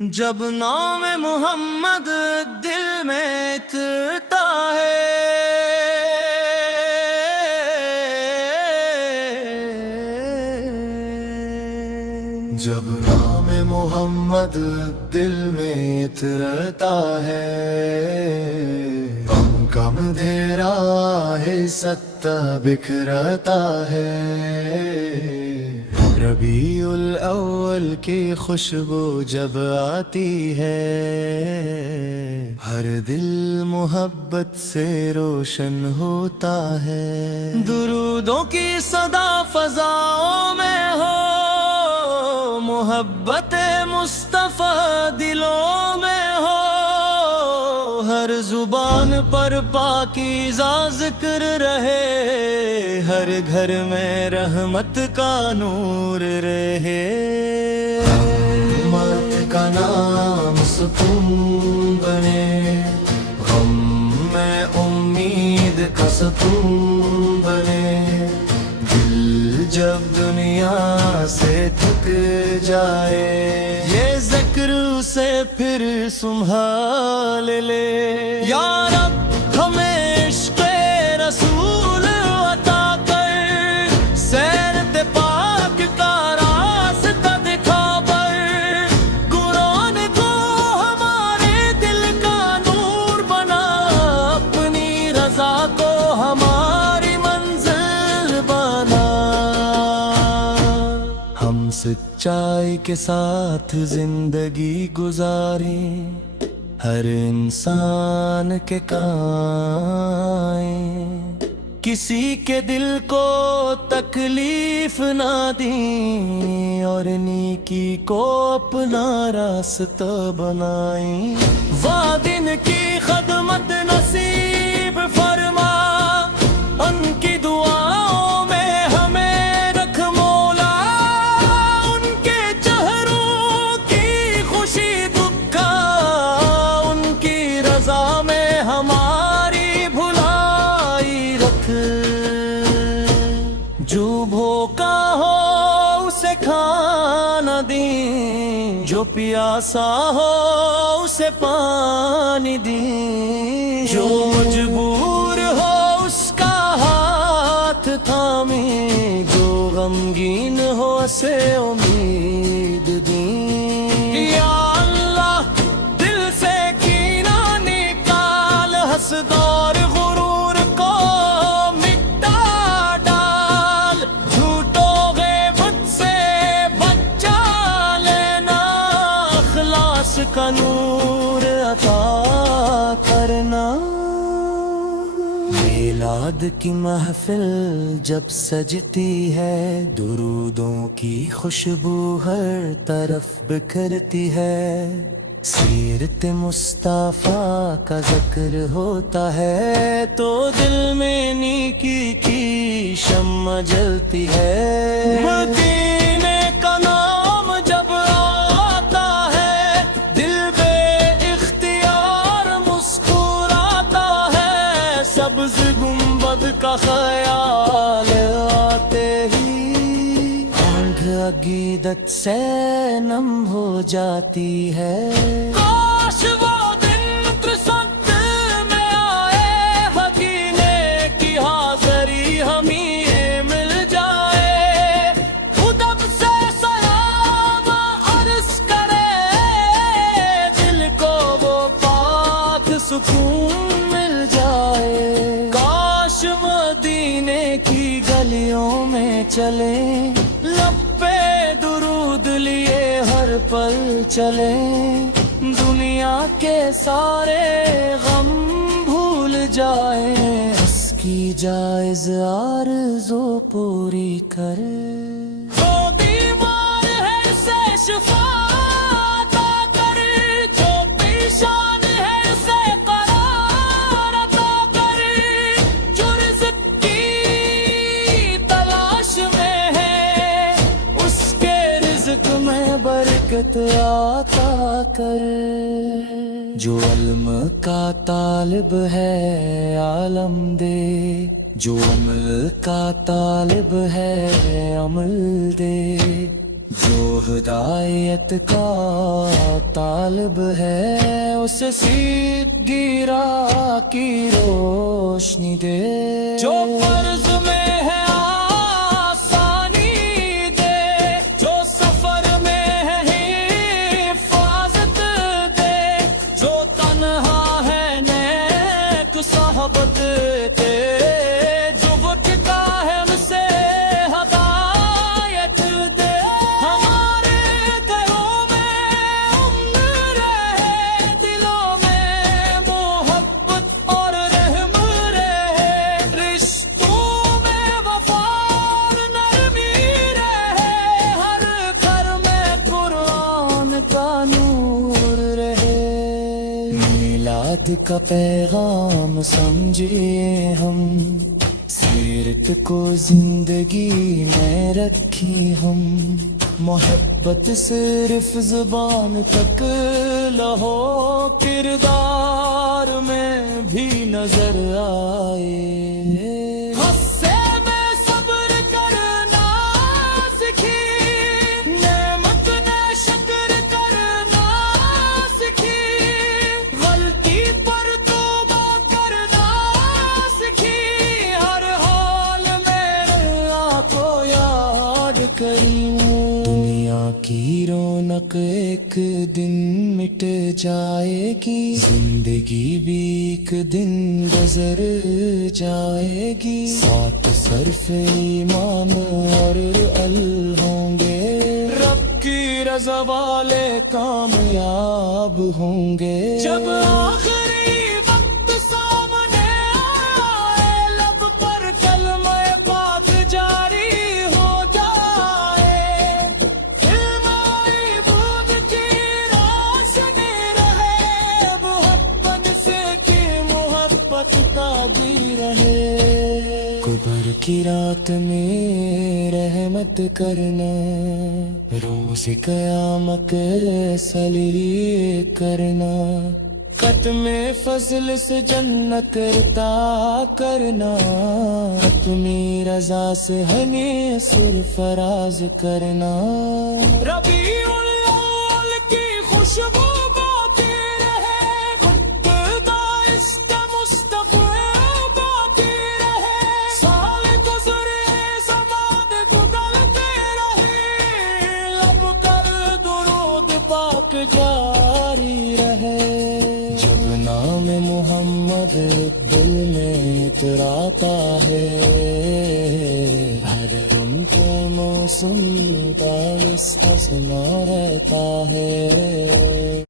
جب نام محمد دل میں اترتا ہے، جب نام محمد دل میں اترتا ہے، غم کم دھیرا ہے ستا بکھرتا ہے۔ ربیع الاول کی خوشبو جب آتی ہے، ہر دل محبت سے روشن ہوتا ہے۔ درودوں کی صدا فضاؤں میں ہو، محبت مصطفیٰ دلوں میں ہو، ہر زبان پر پاکیزہ ذکر رہے، ہر گھر میں رحمت کا نور رہے۔ رحمت کا نام سکون بنے، غم میں امید کا ستون بنے، دل جب دنیا سے تھک جائے، یہ ذکر اسے پھر سنبھال لے۔ یا رب ہمیں عشق رسول عطا کر، سیرت پاک کا راستہ دکھا پر، قرآن کو ہمارے دل کا نور بنا، اپنی رضا کو ہماری منزل بنا۔ ہم سچائی کے ساتھ زندگی گزاریں، ہر انسان کے کام آئیں، کسی کے دل کو تکلیف نہ دیں، اور نیکی کو اپنا راستہ بنائیں۔ وعدن کی خدمت نصیب فرما، ان کی دعاؤں میں ہمیں رکھ مولا، ان کے چہروں کی خوشی دکھا، ان کی رضا میں ہماری بھلائی رکھ۔ جو بھوکا ہو اسے کھانا دیں، جو پیاسا ہو اسے پانی دیں، جو مجبور ہو اس کا ہاتھ تھامیں، جو غمگین ہو اسے امید دیں۔ یا اللہ دل سے کینہ نکال، حسد اور غرور کو مٹا ڈال، جھوٹوں غیبت سے بچا لینا، اخلاص کا نور عطا کرنا۔ میلاد کی محفل جب سجتی ہے، درودوں کی خوشبو ہر طرف بکھرتی ہے، سیرت مصطفیٰ کا ذکر ہوتا ہے، تو دل میں نیکی کی شمع جلتی ہے۔ مدینے کا نام جب آتا ہے، دل بے اختیار مسکراتا ہے، سبز گنبد کا خیال آتے ہی آنکھ عقیدت سے نم ہو جاتی ہے۔ کاش وہ دن ترسک میں آئے، حکینے کی حاضری ہمیں مل جائے، ادب سے سلام عرض کرے، دل کو وہ پاک سکون مل جائے۔ کاش مدینے کی گلیوں میں چلیں، لب پہ درود لیے ہر پل چلیں، دنیا کے سارے غم بھول جائیں، اس کی جائز آرزو پوری کر۔ جو بیمار ہے اسے شفا عطا کر، جو پریشان ہے اسے قرار عطا کر، جو رزق کی تلاش میں ہے اس کے رزق میں برکت عطا کر۔ جو علم کا طالب ہے عالم دے، جو عمل کا طالب ہے عمل دے، جو ہدایت کا طالب ہے اسے سیدھی راہ کی روشنی دے، جو فرض میں ہے آسانی دے، جو سفر میں ہے حفاظت دے، جو تنہا ہے نیک صحبت دے، جو بھٹکا ہے ہم سے ہدایت دے، ہمارے گھروں میں امن رہے، دلوں میں محبت اور رحم رہے، رشتوں میں وفا اور نرمی رہے، ہر گھر میں قرآن کا نور رہے۔ میلاد کا پیغام سمجھے ہم، سیرت کو زندگی میں رکھی ہم، محبت صرف زبان تک لہو کردار میں بھی نظر آئے، غصے میں صبر کرنا سیکھی، نعمت نے شکر کرنا سیکھی، غلطی پر توبہ کرنا سیکھی، ہر حال میں اللہ کو یاد کروں۔ دنیا کی رونق ایک دن مٹ جائے گی، زندگی بھی ایک دن گزر جائے گی، ساتھ صرف ایمان اور ال ہوں گے، رب کی رضا والے کامیاب ہوں گے۔ جب آخری وقت سامنے آئے، لب پر کلمہ پاک جاری ہو جائے، علمائی بود کی روشنی رہے، محبت سے کی محبت تاغی رہے، قبر کی رات میں رحمت کرنا، روز قیامت سلی کرنا، ختم فضل سے جنت عطا کرنا، اپنی رضا سے ہمیں سرفراز کرنا، ربیع الاول کی خوشبو باقی رہے، خود عشق مصطفیٰ باقی رہے، سال گزرے زمان گزرتے رہے، لب کر درود پاک جاری رہے، جب نام محمد دل میں اتراتا ہے، ہر دن کے موسم باعث ہنسنا رہتا ہے۔